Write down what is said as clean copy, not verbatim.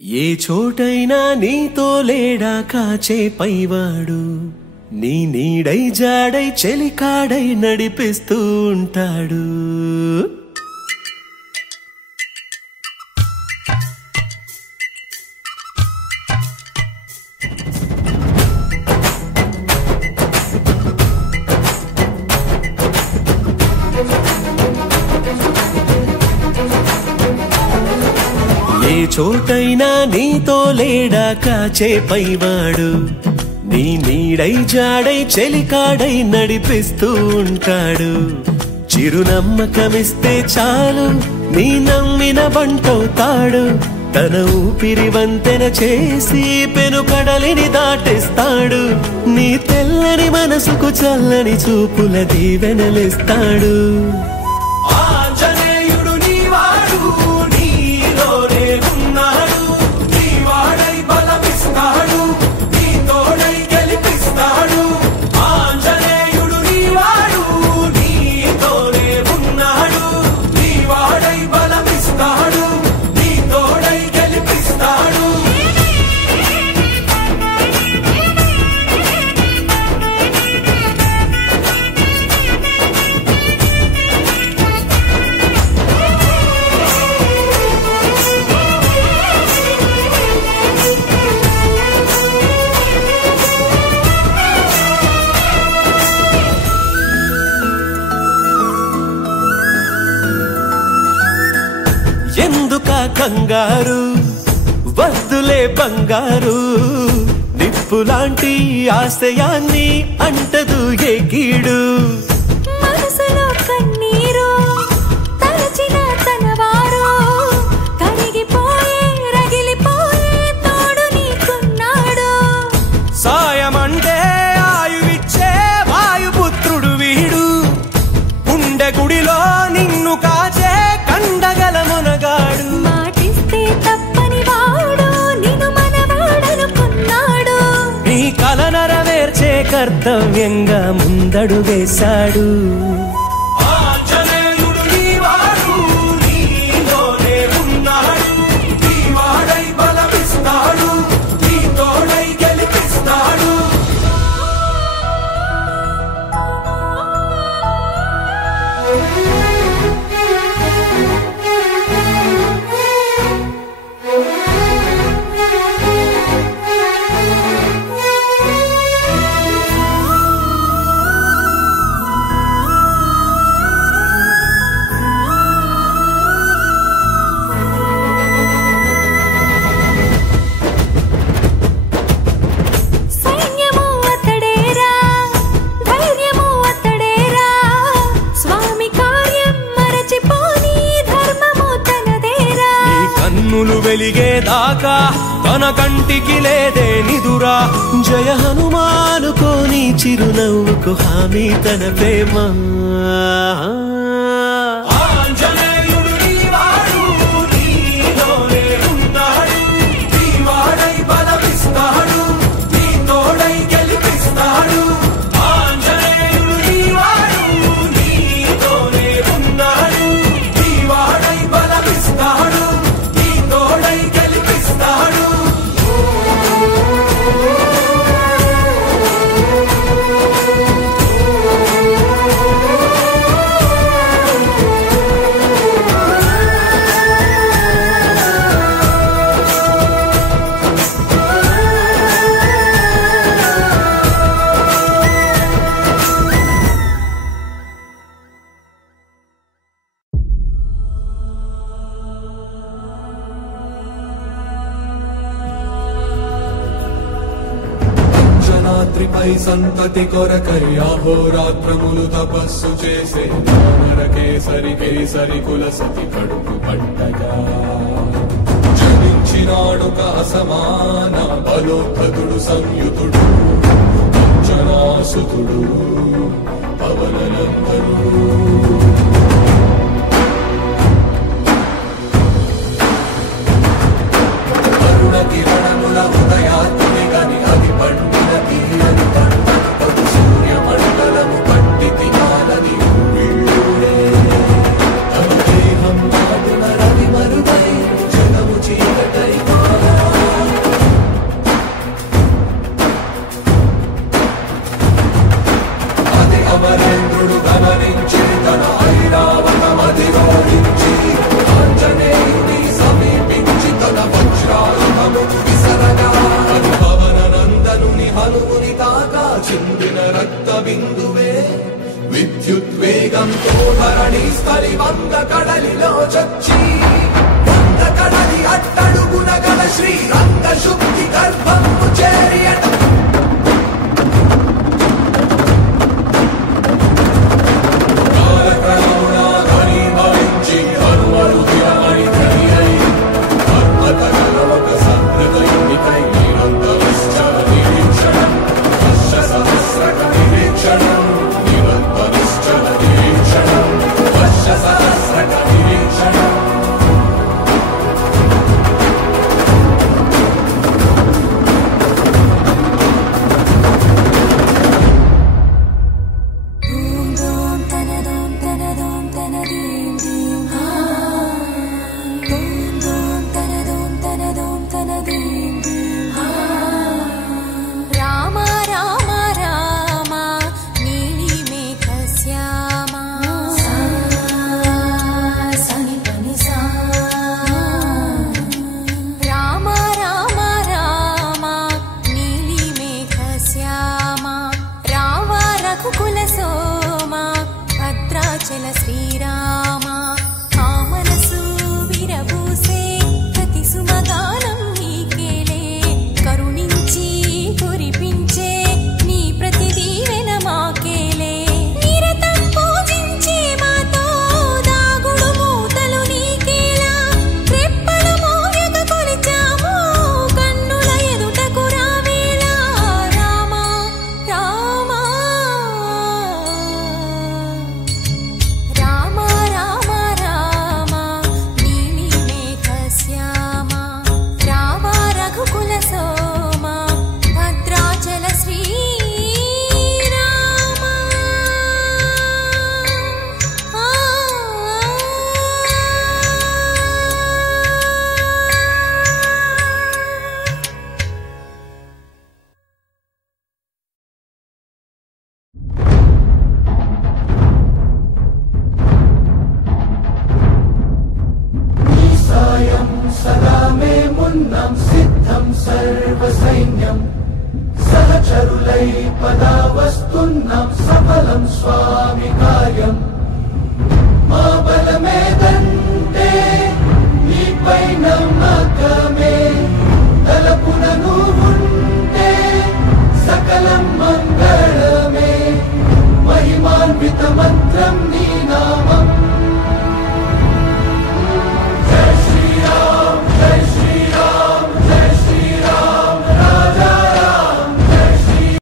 ఏ చోటైనా నీతో లేడా కాచే పైవాడు నీ నీడై జాడై చెలికాడై నడిపిస్తూ ఉంటాడు. ఏ చోటైనా నీతో లేడా కాచే పైవాడు నీ నీడై జాడై చెలికాడై నడిపిస్తూ ఉంటాడు. చిరునమ్మకమిస్తే చాలు నీ నమ్మిన బంటవుతాడు. తన ఊపిరి వంతెన చేసి పెను కడలిని దాటేస్తాడు. నీ తెల్లని మనసుకు చల్లని చూపుల దీవెనలిస్తాడు. ఎందుకా కంగారు వద్దులే బంగారు, నిప్పులాంటి ఆశయాన్ని అంటదు ఏ కీడు. మనసులో కన్నీరు తలచిన తనవారు కరిగిపోయే రగిలిపోయే తోడు నీకున్నాడు. సాయమంటే ఆయువిచ్చే వాయుపుత్రుడు వీడు. గుండె గుడిలో నిన్ను కాచే కండగల మునగాడు. మాటిస్తే తప్పని వాడు నిన్ను మనవాడనుకున్నాడు. నీ కల నెరవేర్చే కర్తవ్యంగా ముందడు వేశాడు. వెలిగేదాకా తన కంటికి లేదే నిదురా. జయ హనుమానుకోని చిరునవ్వుకు హామీ తన ప్రేమ. రాత్రిపై సంతతి కొరకై అహోరాత్రములు తపస్సు చేసే నరకేసరి కేసరి కుల సతి కడుపు పట్టగా జనించినాడుక అసమాన బలోద్ధతుడు సంయుతుడు అంజనాసుతుడు పవననందనుడు. అరుణ కిరణముల ఉదయాత్మి గని అది పండిన తీరని పంటను సూర్య మండలము పండితి కాలని ఊళ్ళూరే. తన దేహం నాడున రవి మరుగై జనము చీకటై మార వస్తున్నాం సిద్ధం సర్వసైన్యం సహచరులై పదా వస్తున్నాం సఫలం స్వామి కార్యం మా బలమే